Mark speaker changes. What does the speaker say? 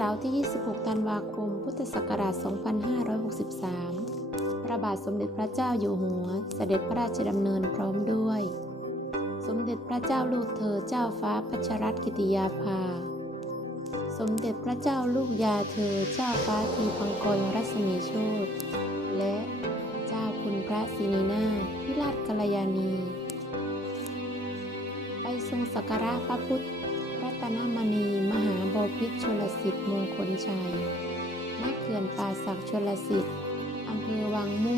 Speaker 1: เสาร์ที่ 26 ธันวาคม พุทธศักราช 2563 พระบาทสมเด็จพระเจ้าอยู่หัว เสด็จพระราชดำเนินพร้อมด้วย สมเด็จพระเจ้าลูกเธอเจ้าฟ้าพัชรัตกิติยาภา สมเด็จพระเจ้าลูกยาเธอเจ้าฟ้าทีพังกรรัศมีโชตและเจ้าคุณพระศินีนาพิราชกัลยาณี ไปทรงสักการะพระพุทธ ตนมณีมหาบพิตรชลสิทธิ์มงคลชัยณเขื่อนป่าศักดิ์ชลสิทธิ์อำเภอวังม่วง